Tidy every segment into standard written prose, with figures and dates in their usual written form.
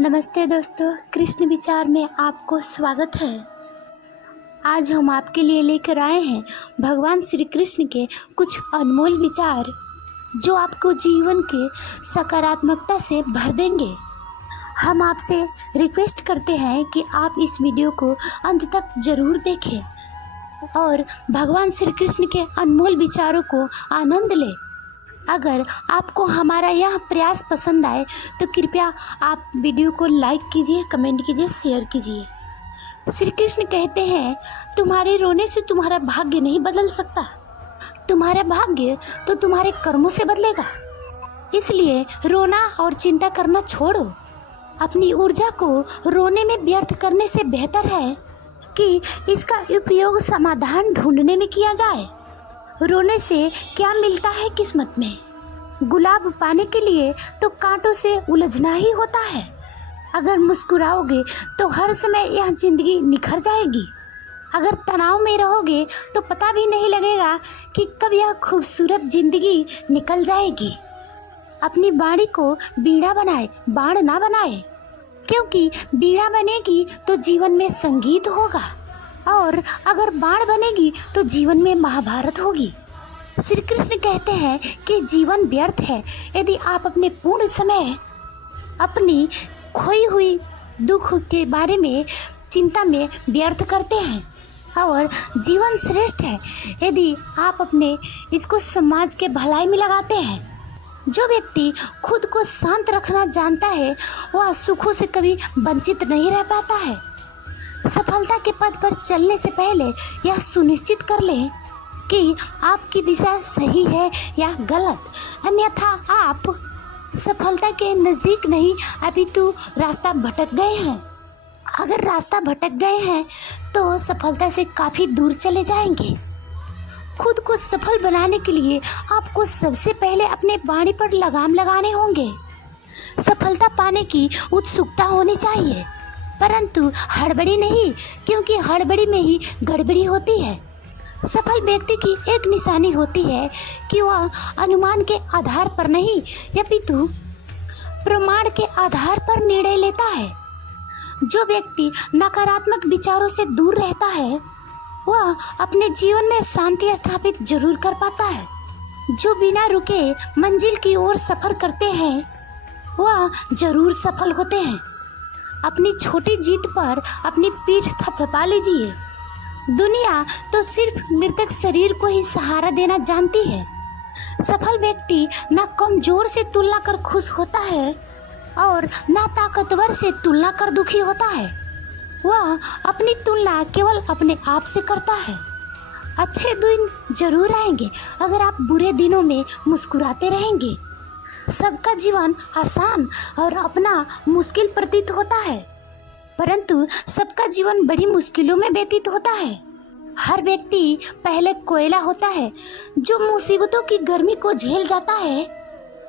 नमस्ते दोस्तों, कृष्ण विचार में आपको स्वागत है। आज हम आपके लिए लेकर आए हैं भगवान श्री कृष्ण के कुछ अनमोल विचार जो आपको जीवन के सकारात्मकता से भर देंगे। हम आपसे रिक्वेस्ट करते हैं कि आप इस वीडियो को अंत तक जरूर देखें और भगवान श्री कृष्ण के अनमोल विचारों को आनंद लें। अगर आपको हमारा यह प्रयास पसंद आए तो कृपया आप वीडियो को लाइक कीजिए, कमेंट कीजिए, शेयर कीजिए। श्री कृष्ण कहते हैं, तुम्हारे रोने से तुम्हारा भाग्य नहीं बदल सकता, तुम्हारा भाग्य तो तुम्हारे कर्मों से बदलेगा। इसलिए रोना और चिंता करना छोड़ो। अपनी ऊर्जा को रोने में व्यर्थ करने से बेहतर है कि इसका उपयोग समाधान ढूंढने में किया जाए। रोने से क्या मिलता है किस्मत में? गुलाब पाने के लिए तो कांटों से उलझना ही होता है। अगर मुस्कुराओगे तो हर समय यह जिंदगी निखर जाएगी। अगर तनाव में रहोगे तो पता भी नहीं लगेगा कि कब यह खूबसूरत जिंदगी निकल जाएगी। अपनी वाणी को बीड़ा बनाए, बाण ना बनाए, क्योंकि बीड़ा बनेगी तो जीवन में संगीत होगा और अगर बाण बनेगी तो जीवन में महाभारत होगी। श्री कृष्ण कहते हैं कि जीवन व्यर्थ है यदि आप अपने पूर्ण समय अपनी खोई हुई दुख के बारे में चिंता में व्यर्थ करते हैं और जीवन श्रेष्ठ है यदि आप अपने इसको समाज के भलाई में लगाते हैं। जो व्यक्ति खुद को शांत रखना जानता है वह सुखों से कभी वंचित नहीं रह पाता है। सफलता के पद पर चलने से पहले यह सुनिश्चित कर लें कि आपकी दिशा सही है या गलत, अन्यथा आप सफलता के नज़दीक नहीं अपितु रास्ता भटक गए हैं। अगर रास्ता भटक गए हैं तो सफलता से काफ़ी दूर चले जाएंगे। खुद को सफल बनाने के लिए आपको सबसे पहले अपने वाणी पर लगाम लगाने होंगे। सफलता पाने की उत्सुकता होनी चाहिए, परंतु हड़बड़ी नहीं, क्योंकि हड़बड़ी में ही गड़बड़ी होती है। सफल व्यक्ति की एक निशानी होती है कि वह अनुमान के आधार पर नहीं अपितु प्रमाण के आधार पर निर्णय लेता है। जो व्यक्ति नकारात्मक विचारों से दूर रहता है वह अपने जीवन में शांति स्थापित जरूर कर पाता है। जो बिना रुके मंजिल की ओर सफर करते हैं वह जरूर सफल होते हैं। अपनी छोटी जीत पर अपनी पीठ थपथपा लीजिए। दुनिया तो सिर्फ मृतक शरीर को ही सहारा देना जानती है। सफल व्यक्ति न कमजोर से तुलना कर खुश होता है और न ताकतवर से तुलना कर दुखी होता है। वह अपनी तुलना केवल अपने आप से करता है। अच्छे दिन जरूर आएंगे अगर आप बुरे दिनों में मुस्कुराते रहेंगे। सबका जीवन आसान और अपना मुश्किल प्रतीत होता है, परंतु सबका जीवन बड़ी मुश्किलों में व्यतीत होता है। हर व्यक्ति पहले कोयला होता है। जो मुसीबतों की गर्मी को झेल जाता है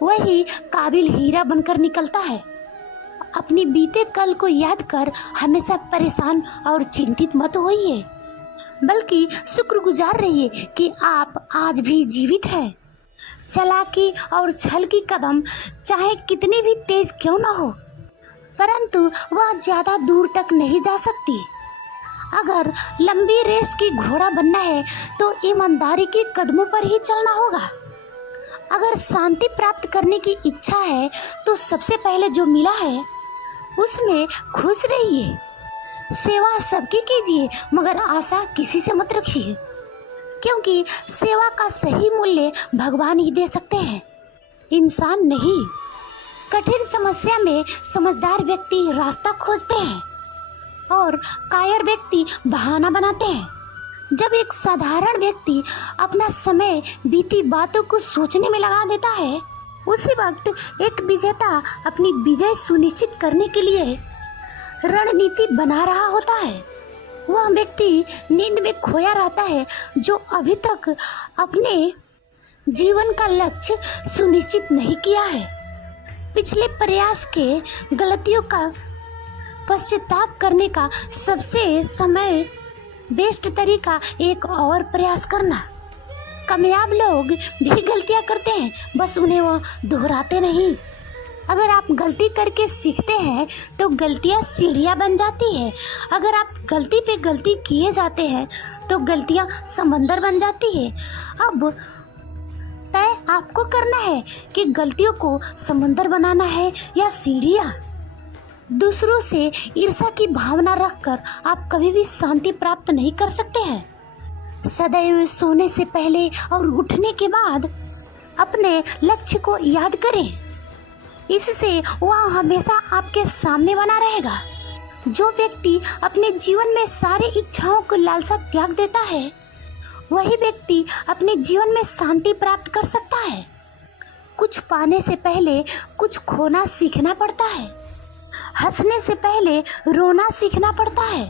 वही काबिल हीरा बनकर निकलता है। अपनी बीते कल को याद कर हमेशा परेशान और चिंतित मत होइए, बल्कि शुक्रगुजार रहिए कि आप आज भी जीवित हैं। चालाकी और छल की कदम चाहे कितनी भी तेज क्यों न हो, परंतु वह ज्यादा दूर तक नहीं जा सकती। अगर लंबी रेस की घोड़ा बनना है तो ईमानदारी के कदमों पर ही चलना होगा। अगर शांति प्राप्त करने की इच्छा है तो सबसे पहले जो मिला है उसमें खुश रहिए। सेवा सबकी कीजिए मगर आशा किसी से मत रखिए, क्योंकि सेवा का सही मूल्य भगवान ही दे सकते हैं, इंसान नहीं। कठिन समस्या में समझदार व्यक्ति रास्ता खोजते हैं और कायर व्यक्ति बहाना बनाते हैं। जब एक साधारण व्यक्ति अपना समय बीती बातों को सोचने में लगा देता है उसी वक्त एक विजेता अपनी विजय सुनिश्चित करने के लिए रणनीति बना रहा होता है। वह व्यक्ति नींद में खोया रहता है जो अभी तक अपने जीवन का लक्ष्य सुनिश्चित नहीं किया है। पिछले प्रयास के गलतियों का पश्चाताप करने का सबसे समय बेस्ट तरीका एक और प्रयास करना। कामयाब लोग भी गलतियां करते हैं, बस उन्हें वो दोहराते नहीं। अगर आप गलती करके सीखते हैं तो गलतियां सीढ़ियां बन जाती है। अगर आप गलती पे गलती किए जाते हैं तो गलतियां समंदर बन जाती है। अब तय आपको करना है कि गलतियों को समंदर बनाना है या सीढ़ियां। दूसरों से ईर्ष्या की भावना रखकर आप कभी भी शांति प्राप्त नहीं कर सकते हैं। सदैव सोने से पहले और उठने के बाद अपने लक्ष्य को याद करें। इससे वह हमेशा आपके सामने बना रहेगा। जो व्यक्ति अपने जीवन में सारी इच्छाओं को लालसा त्याग देता है वही व्यक्ति अपने जीवन में शांति प्राप्त कर सकता है। कुछ पाने से पहले कुछ खोना सीखना पड़ता है। हंसने से पहले रोना सीखना पड़ता है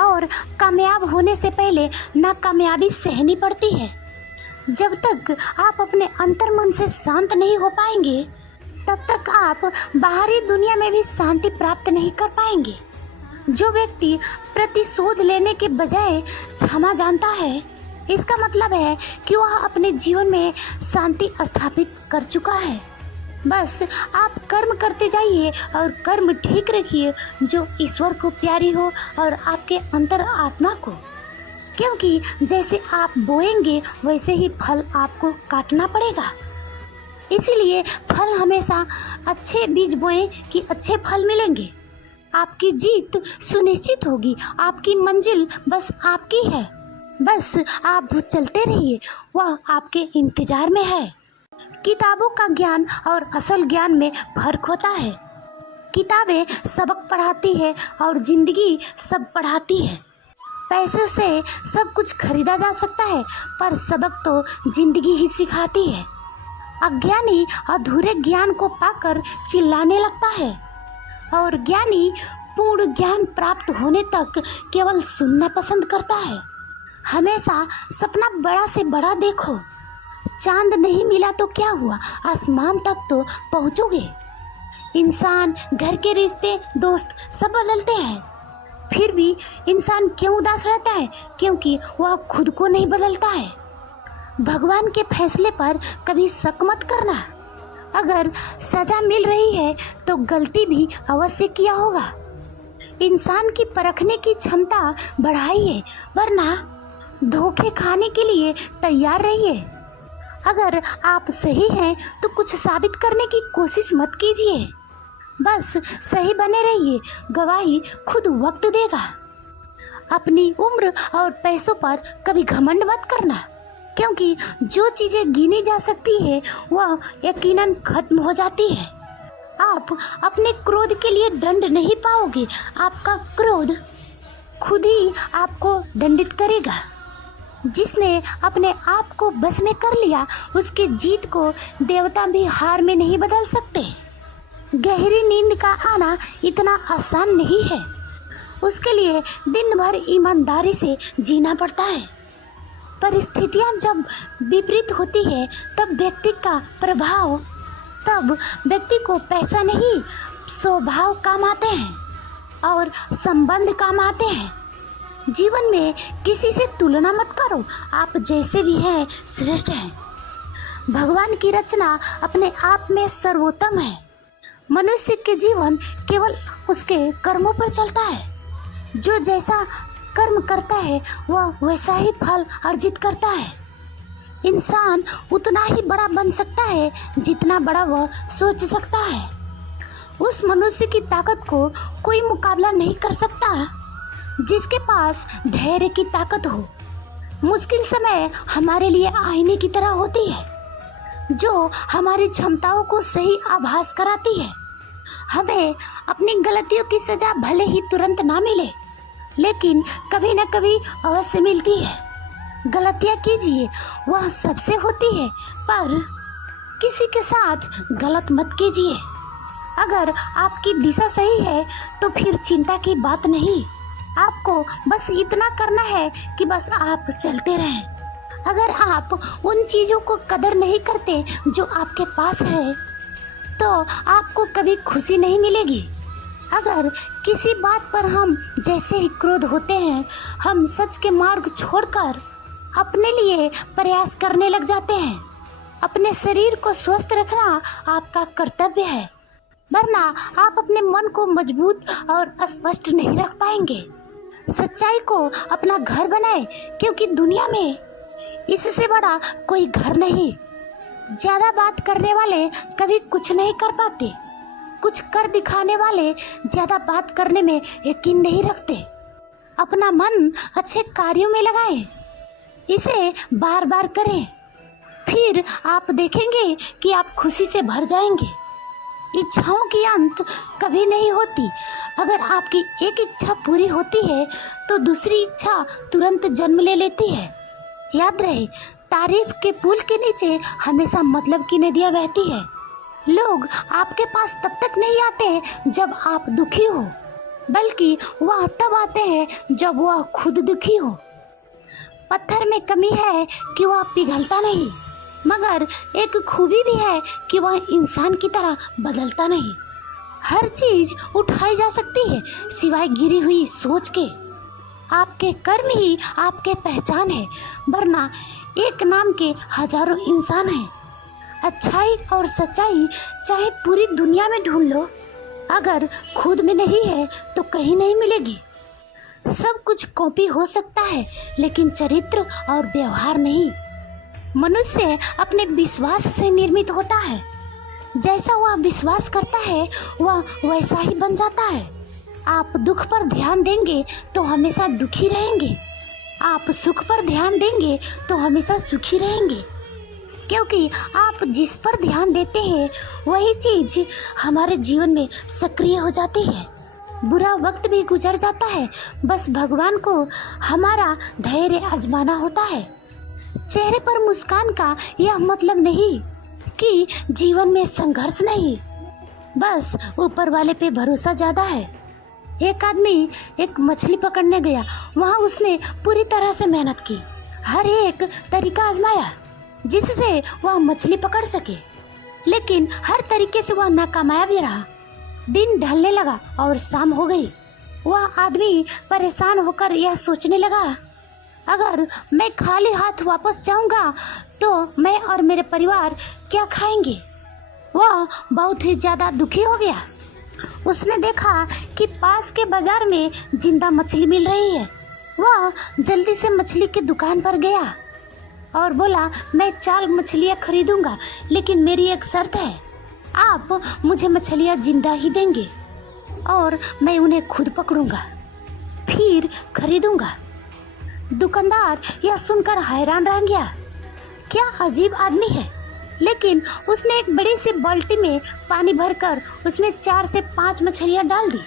और कामयाब होने से पहले नाकामयाबी सहनी पड़ती है। जब तक आप अपने अंतर्मन से शांत नहीं हो पाएंगे तब तक आप बाहरी दुनिया में भी शांति प्राप्त नहीं कर पाएंगे। जो व्यक्ति प्रतिशोध लेने के बजाय क्षमा जानता है इसका मतलब है कि वह अपने जीवन में शांति स्थापित कर चुका है। बस आप कर्म करते जाइए और कर्म ठीक रखिए जो ईश्वर को प्यारी हो और आपके अंतर आत्मा को, क्योंकि जैसे आप बोएंगे वैसे ही फल आपको काटना पड़ेगा। इसीलिए फल हमेशा अच्छे बीज बोएं कि अच्छे फल मिलेंगे। आपकी जीत सुनिश्चित होगी। आपकी मंजिल बस आपकी है। बस आप चलते रहिए, वह आपके इंतजार में है। किताबों का ज्ञान और असल ज्ञान में फर्क होता है। किताबें सबक पढ़ाती है और जिंदगी सब पढ़ाती है। पैसों से सब कुछ खरीदा जा सकता है पर सबक तो जिंदगी ही सिखाती है। अज्ञानी अधूरे ज्ञान को पाकर चिल्लाने लगता है और ज्ञानी पूर्ण ज्ञान प्राप्त होने तक केवल सुनना पसंद करता है। हमेशा सपना बड़ा से बड़ा देखो। चांद नहीं मिला तो क्या हुआ, आसमान तक तो पहुंचोगे। इंसान, घर के रिश्ते, दोस्त सब बदलते हैं, फिर भी इंसान क्यों उदास रहता है? क्योंकि वह खुद को नहीं बदलता है। भगवान के फैसले पर कभी शक मत करना। अगर सजा मिल रही है तो गलती भी अवश्य किया होगा। इंसान की परखने की क्षमता बढ़ाइए, वरना धोखे खाने के लिए तैयार रहिए। अगर आप सही हैं तो कुछ साबित करने की कोशिश मत कीजिए, बस सही बने रहिए। गवाही खुद वक्त देगा। अपनी उम्र और पैसों पर कभी घमंड मत करना, क्योंकि जो चीज़ें गिनी जा सकती है वह यकीनन खत्म हो जाती है। आप अपने क्रोध के लिए दंड नहीं पाओगे, आपका क्रोध खुद ही आपको दंडित करेगा। जिसने अपने आप को बस में कर लिया उसकी जीत को देवता भी हार में नहीं बदल सकते। गहरी नींद का आना इतना आसान नहीं है। उसके लिए दिन भर ईमानदारी से जीना पड़ता है। परिस्थितियां जब विपरीत होती है तब व्यक्ति को पैसा नहीं स्वभाव काम आते हैं और संबंध काम आते हैं। जीवन में किसी से तुलना मत करो, आप जैसे भी हैं श्रेष्ठ हैं। भगवान की रचना अपने आप में सर्वोत्तम है। मनुष्य के जीवन केवल उसके कर्मों पर चलता है। जो जैसा कर्म करता है वह वैसा ही फल अर्जित करता है। इंसान उतना ही बड़ा बन सकता है जितना बड़ा वह सोच सकता है। उस मनुष्य की ताकत को कोई मुकाबला नहीं कर सकता जिसके पास धैर्य की ताकत हो। मुश्किल समय हमारे लिए आईने की तरह होती है, जो हमारी क्षमताओं को सही आभास कराती है। हमें अपनी गलतियों की सजा भले ही तुरंत ना मिले, लेकिन कभी न कभी अवश्य मिलती है। गलतियाँ कीजिए, वह सबसे होती है, पर किसी के साथ गलत मत कीजिए। अगर आपकी दिशा सही है तो फिर चिंता की बात नहीं। आपको बस इतना करना है कि बस आप चलते रहें। अगर आप उन चीज़ों को कदर नहीं करते जो आपके पास है तो आपको कभी खुशी नहीं मिलेगी। अगर किसी बात पर हम जैसे ही क्रोध होते हैं हम सच के मार्ग छोड़कर अपने लिए प्रयास करने लग जाते हैं। अपने शरीर को स्वस्थ रखना आपका कर्तव्य है। वरना आप अपने मन को मजबूत और स्पष्ट नहीं रख पाएंगे। सच्चाई को अपना घर बनाए, क्योंकि दुनिया में इससे बड़ा कोई घर नहीं। ज्यादा बात करने वाले कभी कुछ नहीं कर पाते। कुछ कर दिखाने वाले ज्यादा बात करने में यकीन नहीं रखते। अपना मन अच्छे कार्यों में लगाएं, इसे बार बार करें, फिर आप देखेंगे कि आप खुशी से भर जाएंगे। इच्छाओं की अंत कभी नहीं होती। अगर आपकी एक इच्छा पूरी होती है तो दूसरी इच्छा तुरंत जन्म ले लेती है। याद रहे, तारीफ के पुल के नीचे हमेशा मतलब की नदियाँ बहती है। लोग आपके पास तब तक नहीं आते जब आप दुखी हो, बल्कि वह तब आते हैं जब वह खुद दुखी हो। पत्थर में कमी है कि वह पिघलता नहीं, मगर एक खूबी भी है कि वह इंसान की तरह बदलता नहीं। हर चीज उठाई जा सकती है सिवाय गिरी हुई सोच के। आपके कर्म ही आपके पहचान है, वरना एक नाम के हजारों इंसान हैं। अच्छाई और सच्चाई चाहे पूरी दुनिया में ढूंढ लो, अगर खुद में नहीं है तो कहीं नहीं मिलेगी। सब कुछ कॉपी हो सकता है, लेकिन चरित्र और व्यवहार नहीं। मनुष्य अपने विश्वास से निर्मित होता है। जैसा वह विश्वास करता है वह वैसा ही बन जाता है। आप दुख पर ध्यान देंगे तो हमेशा दुखी रहेंगे। आप सुख पर ध्यान देंगे तो हमेशा सुखी रहेंगे, क्योंकि आप जिस पर ध्यान देते हैं वही चीज हमारे जीवन में सक्रिय हो जाती है। बुरा वक्त भी गुजर जाता है, बस भगवान को हमारा धैर्य आजमाना होता है। चेहरे पर मुस्कान का यह मतलब नहीं कि जीवन में संघर्ष नहीं, बस ऊपर वाले पे भरोसा ज्यादा है। एक आदमी एक मछली पकड़ने गया। वहाँ उसने पूरी तरह से मेहनत की, हर एक तरीका आजमाया जिससे वह मछली पकड़ सके, लेकिन हर तरीके से वह नाकामयाब ही रहा। दिन ढलने लगा और शाम हो गई। वह आदमी परेशान होकर यह सोचने लगा, अगर मैं खाली हाथ वापस जाऊंगा तो मैं और मेरे परिवार क्या खाएंगे। वह बहुत ही ज्यादा दुखी हो गया। उसने देखा कि पास के बाजार में जिंदा मछली मिल रही है। वह जल्दी से मछली की दुकान पर गया और बोला, मैं 4 मछलियाँ खरीदूंगा, लेकिन मेरी एक शर्त है, आप मुझे मछलियाँ जिंदा ही देंगे और मैं उन्हें खुद पकड़ूंगा, फिर खरीदूंगा। दुकानदार यह सुनकर हैरान रह गया। क्या अजीब आदमी है। लेकिन उसने एक बड़ी सी बाल्टी में पानी भरकर उसमें 4 से 5 मछलियाँ डाल दी।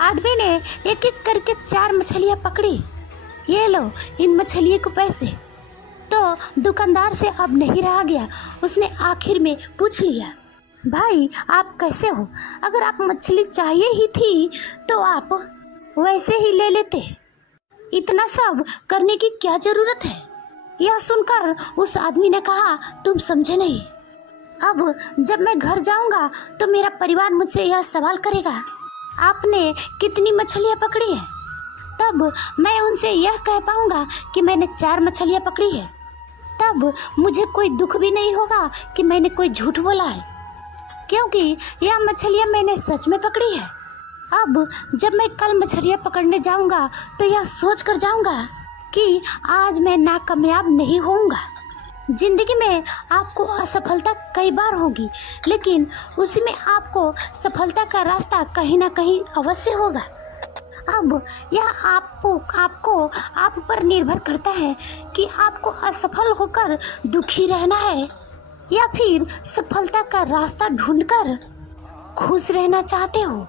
आदमी ने एक एक करके 4 मछलियाँ पकड़ी। ये लो इन मछलियों को पैसे। तो दुकानदार से अब नहीं रहा गया। उसने आखिर में पूछ लिया, भाई आप कैसे हो? अगर आप मछली चाहिए ही थी तो आप वैसे ही ले लेते, इतना सब करने की क्या जरूरत है। यह सुनकर उस आदमी ने कहा, तुम समझे नहीं। अब जब मैं घर जाऊंगा तो मेरा परिवार मुझसे यह सवाल करेगा, आपने कितनी मछलियाँ पकड़ी है। तब मैं उनसे यह कह पाऊंगा कि मैंने 4 मछलियाँ पकड़ी है। तब मुझे कोई दुख भी नहीं होगा कि मैंने कोई झूठ बोला है, क्योंकि यह मछलियाँ मैंने सच में पकड़ी है। अब जब मैं कल मछलियाँ पकड़ने जाऊंगा तो यह सोच कर जाऊंगा कि आज मैं नाकामयाब नहीं होऊंगा। जिंदगी में आपको असफलता कई बार होगी, लेकिन उसी में आपको सफलता का रास्ता कहीं ना कहीं अवश्य होगा। अब यह आपको आप पर निर्भर करता है कि आपको असफल होकर दुखी रहना है या फिर सफलता का रास्ता ढूंढकर खुश रहना चाहते हो।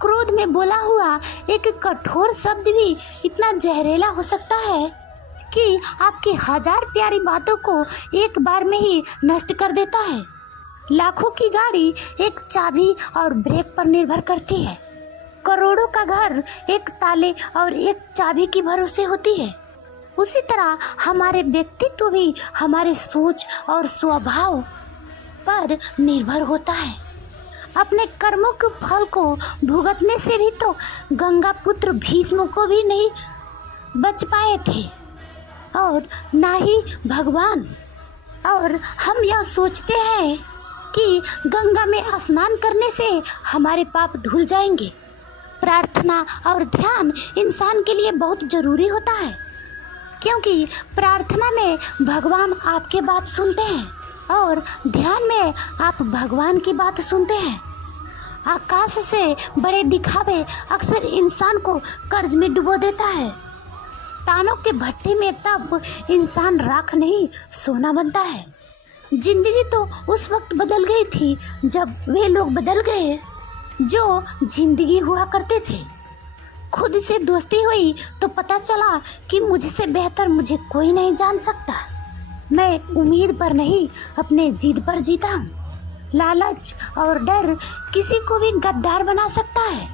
क्रोध में बोला हुआ एक कठोर शब्द भी इतना जहरीला हो सकता है कि आपकी 1000 प्यारी बातों को एक बार में ही नष्ट कर देता है। लाखों की गाड़ी एक चाबी और ब्रेक पर निर्भर करती है। करोड़ों का घर एक ताले और एक चाबी की भरोसे होती है। उसी तरह हमारे व्यक्तित्व भी हमारे सोच और स्वभाव पर निर्भर होता है। अपने कर्मों के फल को भुगतने से भी तो गंगा पुत्र भीष्म को भी नहीं बच पाए थे, और ना ही भगवान। और हम यह सोचते हैं कि गंगा में स्नान करने से हमारे पाप धुल जाएंगे। प्रार्थना और ध्यान इंसान के लिए बहुत ज़रूरी होता है, क्योंकि प्रार्थना में भगवान आपके बात सुनते हैं और ध्यान में आप भगवान की बात सुनते हैं। आकाश से बड़े दिखावे अक्सर इंसान को कर्ज में डुबो देता है। तानों के भट्टे में तब इंसान राख नहीं सोना बनता है। जिंदगी तो उस वक्त बदल गई थी जब वे लोग बदल गए जो जिंदगी हुआ करते थे। खुद से दोस्ती हुई तो पता चला कि मुझसे बेहतर मुझे कोई नहीं जान सकता। मैं उम्मीद पर नहीं अपने जिद पर जीता हूँ। लालच और डर किसी को भी गद्दार बना सकता है।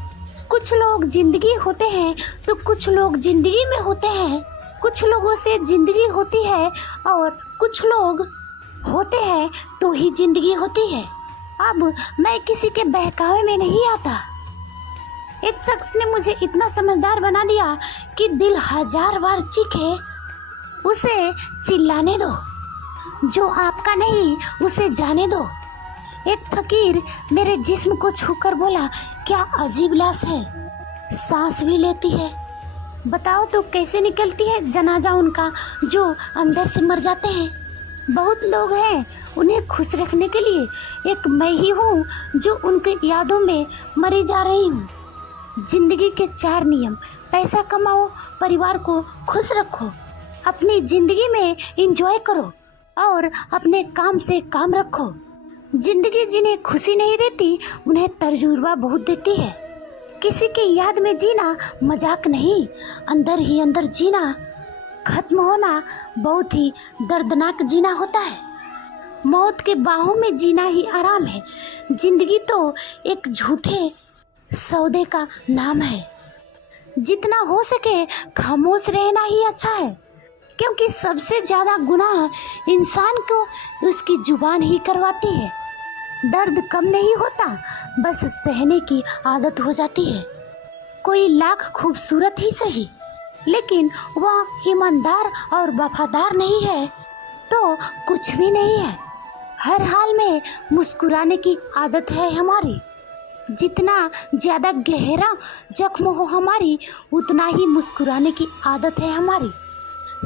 कुछ लोग जिंदगी होते हैं तो कुछ लोग जिंदगी में होते हैं। कुछ लोगों से जिंदगी होती है और कुछ लोग होते हैं तो ही जिंदगी होती है। अब मैं किसी के बहकावे में नहीं आता। एक शख्स ने मुझे इतना समझदार बना दिया कि दिल 1000 बार चीखे उसे चिल्लाने दो। जो आपका नहीं उसे जाने दो। एक फकीर मेरे जिस्म को छूकर बोला, क्या अजीब लाश है, सांस भी लेती है। बताओ तो कैसे निकलती है जनाजा उनका जो अंदर से मर जाते हैं। बहुत लोग हैं उन्हें खुश रखने के लिए, एक मैं ही हूँ जो उनकी यादों में मरी जा रही हूँ। जिंदगी के 4 नियम: पैसा कमाओ, परिवार को खुश रखो, अपनी जिंदगी में एंजॉय करो और अपने काम से काम रखो। जिंदगी जिन्हें खुशी नहीं देती उन्हें तजुर्बा बहुत देती है। किसी की याद में जीना मजाक नहीं, अंदर ही अंदर जीना, खत्म होना बहुत ही दर्दनाक जीना होता है। मौत के बाहों में जीना ही आराम है। जिंदगी तो एक झूठे सौदे का नाम है। जितना हो सके खामोश रहना ही अच्छा है, क्योंकि सबसे ज़्यादा गुनाह इंसान को उसकी जुबान ही करवाती है। दर्द कम नहीं होता, बस सहने की आदत हो जाती है। कोई लाख खूबसूरत ही सही, लेकिन वह ईमानदार और वफादार नहीं है तो कुछ भी नहीं है। हर हाल में मुस्कुराने की आदत है हमारी। जितना ज़्यादा गहरा जख्म हो हमारी, उतना ही मुस्कुराने की आदत है हमारी।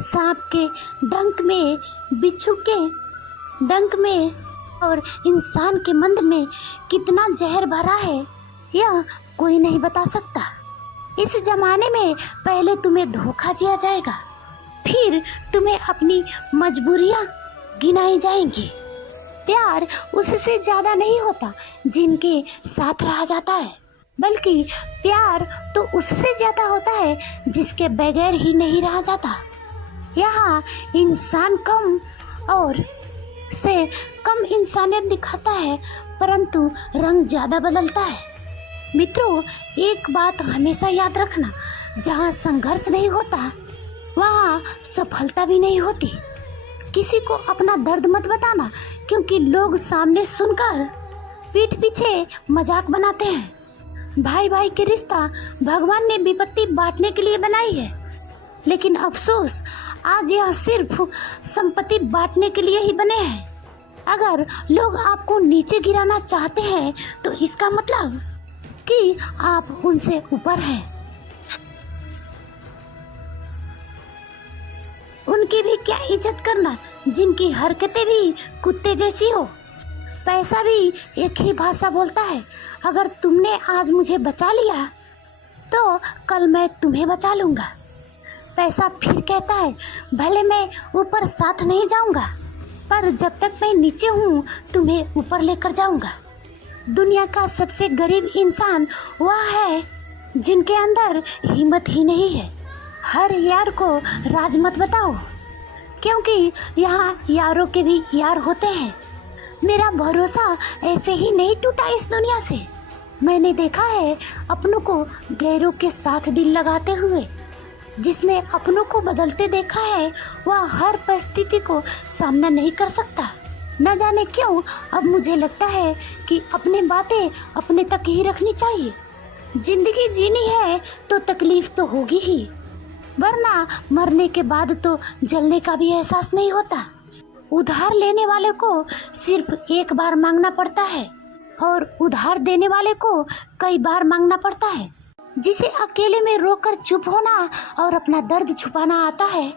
सांप के डंक में, बिच्छू के डंक में और इंसान के मंद में कितना जहर भरा है यह कोई नहीं बता सकता। इस जमाने में पहले तुम्हें धोखा दिया जाएगा, फिर तुम्हें अपनी मजबूरियां गिनाई जाएंगी। प्यार उससे ज़्यादा नहीं होता जिनके साथ रहा जाता है, बल्कि प्यार तो उससे ज़्यादा होता है जिसके बगैर ही नहीं रहा जाता। यहाँ इंसान कम और से कम इंसानियत दिखाता है, परंतु रंग ज़्यादा बदलता है। मित्रों, एक बात हमेशा याद रखना, जहाँ संघर्ष नहीं होता वहाँ सफलता भी नहीं होती। किसी को अपना दर्द मत बताना, क्योंकि लोग सामने सुनकर पीठ पीछे मजाक बनाते हैं। भाई भाई के रिश्ता भगवान ने विपत्ति बांटने के लिए बनाई है, लेकिन अफसोस आज यह सिर्फ संपत्ति बांटने के लिए ही बने हैं। अगर लोग आपको नीचे गिराना चाहते हैं तो इसका मतलब कि आप उनसे ऊपर हैं। उनकी भी क्या इज्जत करना जिनकी हरकतें भी कुत्ते जैसी हो। पैसा भी एक ही भाषा बोलता है। अगर तुमने आज मुझे बचा लिया तो कल मैं तुम्हें बचा लूँगा। पैसा फिर कहता है, भले मैं ऊपर साथ नहीं जाऊँगा, पर जब तक मैं नीचे हूँ तुम्हें ऊपर लेकर जाऊँगा। दुनिया का सबसे गरीब इंसान वह है जिनके अंदर हिम्मत ही नहीं है। हर यार को राज मत बताओ, क्योंकि यहाँ यारों के भी यार होते हैं। मेरा भरोसा ऐसे ही नहीं टूटा इस दुनिया से। मैंने देखा है अपनों को गैरों के साथ दिल लगाते हुए। जिसने अपनों को बदलते देखा है वह हर परिस्थिति को सामना नहीं कर सकता। न जाने क्यों अब मुझे लगता है कि अपनी बातें अपने तक ही रखनी चाहिए। जिंदगी जीनी है तो तकलीफ तो होगी ही, वरना मरने के बाद तो जलने का भी एहसास नहीं होता। उधार लेने वाले को सिर्फ एक बार मांगना पड़ता है और उधार देने वाले को कई बार मांगना पड़ता है। जिसे अकेले में रोकर चुप होना और अपना दर्द छुपाना आता है,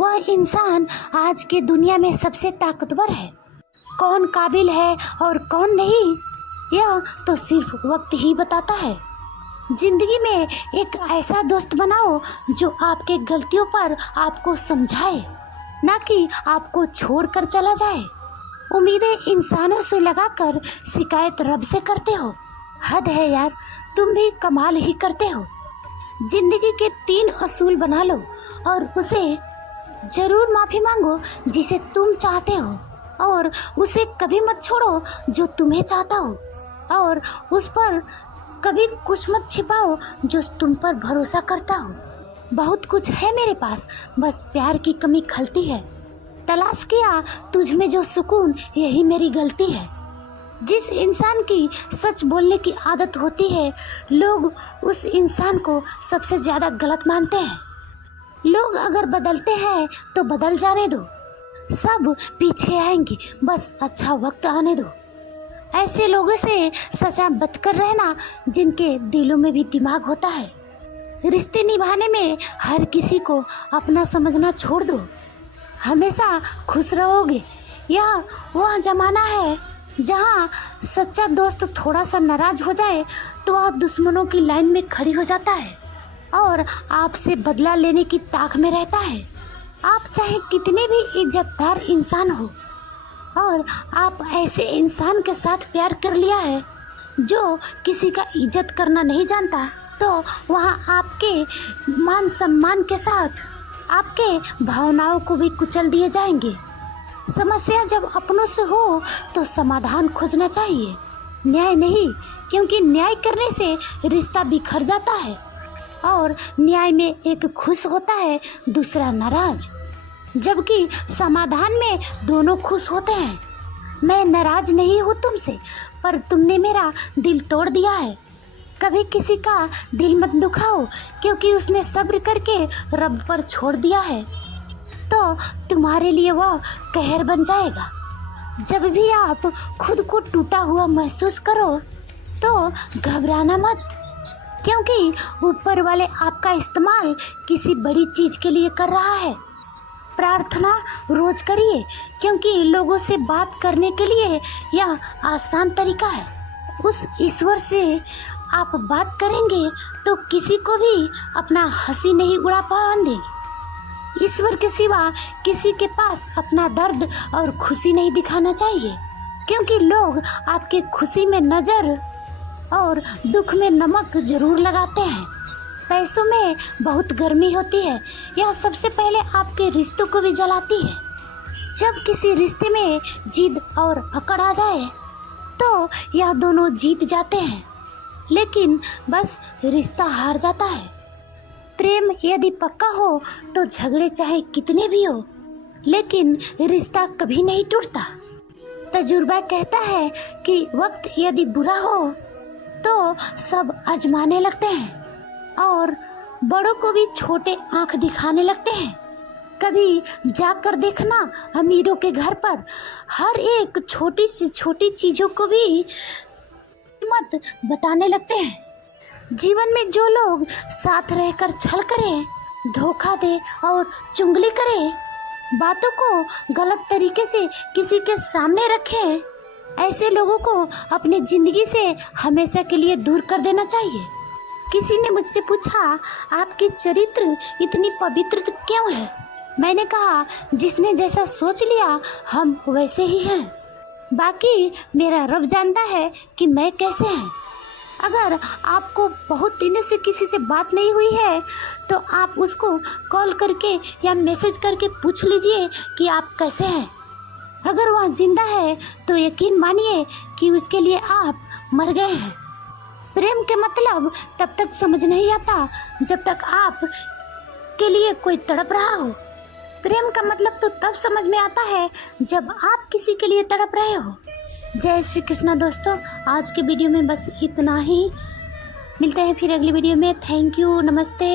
वह इंसान आज के दुनिया में सबसे ताकतवर है। कौन काबिल है और कौन नहीं, यह तो सिर्फ वक्त ही बताता है। जिंदगी में एक ऐसा दोस्त बनाओ जो आपके गलतियों पर आपको समझाए, ना कि आपको छोड़कर चला जाए। उम्मीदें इंसानों से लगाकर शिकायत रब से करते हो। हद है यार, तुम भी कमाल ही करते हो। जिंदगी के 3 असूल बना लो और उसे जरूर माफी मांगो जिसे तुम चाहते हो, और उसे कभी मत छोड़ो जो तुम्हें चाहता हो, और उस पर कभी कुछ मत छिपाओ जो तुम पर भरोसा करता हो। बहुत कुछ है मेरे पास, बस प्यार की कमी खलती है। तलाश किया तुझ में जो सुकून, यही मेरी गलती है। जिस इंसान की सच बोलने की आदत होती है, लोग उस इंसान को सबसे ज्यादा गलत मानते हैं। लोग अगर बदलते हैं तो बदल जाने दो, सब पीछे आएंगे, बस अच्छा वक्त आने दो। ऐसे लोगों से सचा बचकर रहना जिनके दिलों में भी दिमाग होता है। रिश्ते निभाने में हर किसी को अपना समझना छोड़ दो, हमेशा खुश रहोगे। यह वह जमाना है जहाँ सच्चा दोस्त थोड़ा सा नाराज हो जाए तो वह दुश्मनों की लाइन में खड़ी हो जाता है और आपसे बदला लेने की ताक में रहता है। आप चाहे कितने भी इज्जतदार इंसान हो, और आप ऐसे इंसान के साथ प्यार कर लिया है जो किसी का इज्जत करना नहीं जानता, तो वहाँ आपके मान सम्मान के साथ आपके भावनाओं को भी कुचल दिए जाएंगे। समस्या जब अपनों से हो तो समाधान खोजना चाहिए, न्याय नहीं, क्योंकि न्याय करने से रिश्ता बिखर जाता है और न्याय में एक खुश होता है, दूसरा नाराज, जबकि समाधान में दोनों खुश होते हैं। मैं नाराज नहीं हूँ तुमसे, पर तुमने मेरा दिल तोड़ दिया है। कभी किसी का दिल मत दुखाओ, क्योंकि उसने सब्र करके रब पर छोड़ दिया है तो तुम्हारे लिए वह कहर बन जाएगा। जब भी आप खुद को टूटा हुआ महसूस करो तो घबराना मत, क्योंकि ऊपर वाले आपका इस्तेमाल किसी बड़ी चीज के लिए कर रहा है। प्रार्थना रोज करिए, क्योंकि लोगों से बात करने के लिए यह आसान तरीका है। उस ईश्वर से आप बात करेंगे तो किसी को भी अपना हंसी नहीं उड़ा पाएंगे। ईश्वर के सिवा किसी के पास अपना दर्द और खुशी नहीं दिखाना चाहिए, क्योंकि लोग आपके खुशी में नजर और दुख में नमक जरूर लगाते हैं। पैसों में बहुत गर्मी होती है, यह सबसे पहले आपके रिश्तों को भी जलाती है। जब किसी रिश्ते में जिद और अकड़ आ जाए तो यह दोनों जीत जाते हैं, लेकिन बस रिश्ता हार जाता है। प्रेम यदि पक्का हो तो झगड़े चाहे कितने भी हो, लेकिन रिश्ता कभी नहीं टूटता। तजुर्बा कहता है कि वक्त यदि बुरा हो तो सब आजमाने लगते हैं और बड़ों को भी छोटे आंख दिखाने लगते हैं। कभी जाकर देखना, अमीरों के घर पर हर एक छोटी से छोटी चीजों को भी कीमत बताने लगते हैं। जीवन में जो लोग साथ रहकर छल करें, धोखा दे और चुगली करें, बातों को गलत तरीके से किसी के सामने रखें, ऐसे लोगों को अपनी जिंदगी से हमेशा के लिए दूर कर देना चाहिए। किसी ने मुझसे पूछा, आपकी चरित्र इतनी पवित्र क्यों है? मैंने कहा, जिसने जैसा सोच लिया हम वैसे ही हैं, बाकी मेरा रब जानता है कि मैं कैसे हैं। अगर आपको बहुत दिनों से किसी से बात नहीं हुई है तो आप उसको कॉल करके या मैसेज करके पूछ लीजिए कि आप कैसे हैं। अगर वह जिंदा है तो यकीन मानिए कि उसके लिए आप मर गए हैं। प्रेम के मतलब तब तक समझ नहीं आता जब तक आप के लिए कोई तड़प रहा हो। प्रेम का मतलब तो तब समझ में आता है जब आप किसी के लिए तड़प रहे हो। जय श्री कृष्णा दोस्तों, आज के वीडियो में बस इतना ही। मिलते हैं फिर अगली वीडियो में। थैंक यू, नमस्ते।